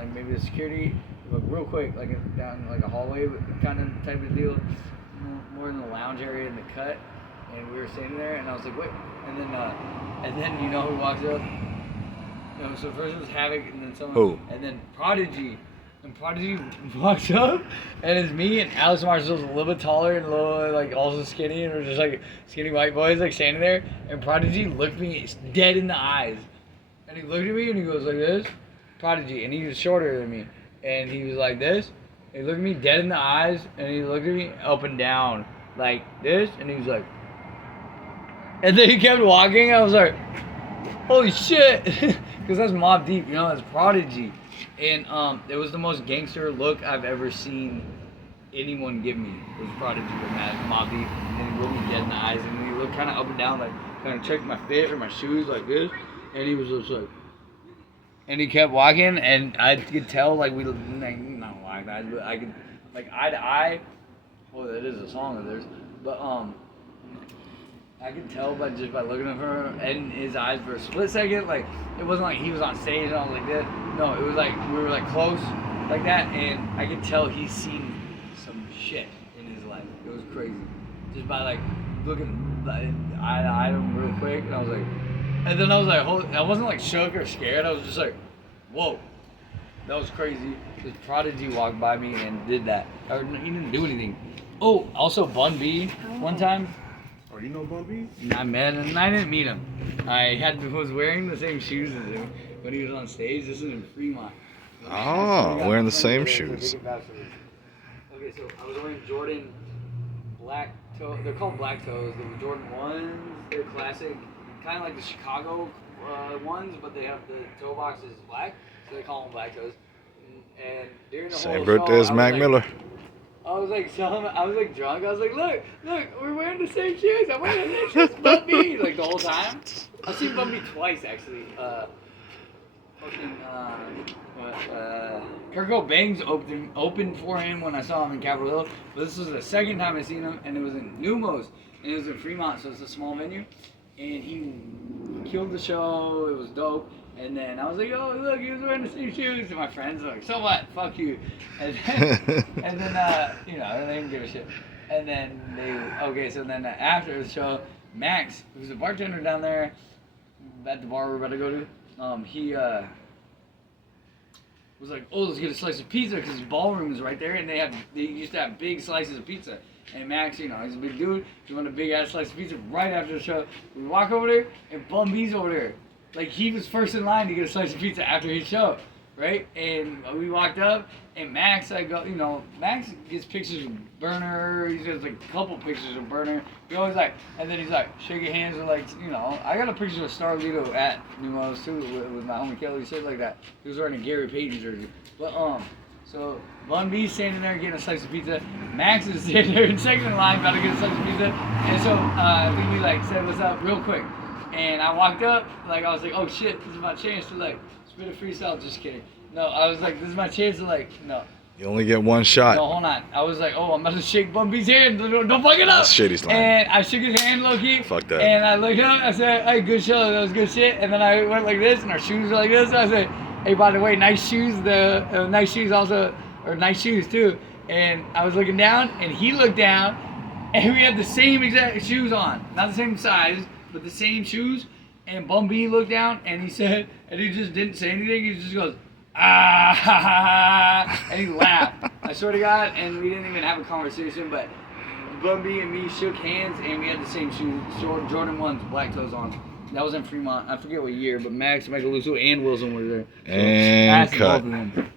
like maybe the security, like real quick, like down like a hallway kind of type of deal, more in the lounge area in the cut, and we were standing there, and I was like, wait, and then you know who walks up? You know, so first it was Havoc, and then someone, Who? and then Prodigy. And Prodigy walks up, and it's me and Alex Marshall's a little bit taller and a little, like, also skinny, and we're just, like, skinny white boys, like, standing there, and Prodigy looked me dead in the eyes, and he looked at me, and he goes like this, Prodigy, and he was shorter than me, and he was like this, and he looked at me dead in the eyes, and he looked at me up and down, like this, and he was like, and then he kept walking, I was like, holy shit, because that's Mobb Deep, you know, that's Prodigy. And it was the most gangster look I've ever seen anyone give me. It was Prodigy with Mobb Deep. And then he looked me dead in the eyes, and he looked kind of up and down, like kind of checked my fit or my shoes like this. And he was just like, and he kept walking, and I could tell like we not like that, but I could like eye to eye. Well, that is a song of theirs, but I could tell by looking at her and his eyes for a split second. Like it wasn't like he was on stage and I was like this. No, it was like we were like close like that, and I could tell he's seen some shit in his life. It was crazy, just by like looking eye to eye to him real quick, and I was like, and then I was like, I wasn't like shook or scared. I was just like, whoa, that was crazy. This Prodigy walked by me and did that. He didn't do anything. Oh, also Bun B one time. Oh, you know Bun B? Nah, man, and I didn't meet him. I was wearing the same shoes as him when he was on stage. This is in Fremont. Oh, wearing the same shoes. Okay, so I was wearing Jordan black toe. They're called black toes. They were Jordan 1s. They're classic, kind of like the Chicago ones, but they have the toe box is black, so they call them black toes. And during the Same whole birthday show, as Mac Miller. I was like drunk. I was like, look, we're wearing the same shoes. I'm wearing the same shoes. Bun B, like the whole time. I've seen Bun B twice actually. Kurt Cobain's opened for him when I saw him in Capitol Hill. But this was the second time I seen him, and it was in Numos, and it was in Fremont, so it's a small venue. And he killed the show. It was dope. And then I was like, oh, look, he was wearing the same shoes. And my friends were like, so what? Fuck you. And then, you know, they didn't give a shit. And then so then after the show, Max, who's a bartender down there at the bar we're about to go to, he was like, oh, let's get a slice of pizza because his ballroom is right there. And they used to have big slices of pizza. And Max, you know, he's a big dude. He wanted a big ass slice of pizza right after the show. We walk over there, and Bun B's over there. Like, he was first in line to get a slice of pizza after his show, right? And we walked up, and Max, Max gets pictures of Burner. He gets, like, a couple pictures of Burner. We always, like, and then he's, like, shaking hands with, like, you know. I got a picture of Starlito at Numos, too, with my homie Kelly, shit like that. He was wearing a Gary Payton jersey. But, so Bun B's standing there getting a slice of pizza. Max is standing there in second in line about to get a slice of pizza. And so, we, like, said what's up real quick. And I walked up, like, I was like, oh shit, this is my chance to, like, spit a freestyle. Just kidding. No, I was like, this is my chance to, like, no. You only get one shot. No, hold on. I was like, oh, I'm about to shake Bun B's hand. Don't fuck it up. That's shit he's lying. And I shook his hand, low-key. Fuck that. And I looked up, I said, hey, good show. That was good shit. And then I went like this, and our shoes were like this. And I said, hey, by the way, nice shoes. Nice shoes also, or nice shoes, too. And I was looking down, and he looked down, and we had the same exact shoes on. Not the same size, but the same shoes. And Bun B looked down, and he said, and he just didn't say anything. He just goes, ah, ha, ha, ha, and he laughed. I swear to God, and we didn't even have a conversation, but Bun B and me shook hands, and we had the same shoes, Jordan 1s, black toes on. That was in Fremont. I forget what year, but Max, Michael Lusso, and Wilson were there. So And cut. both of them.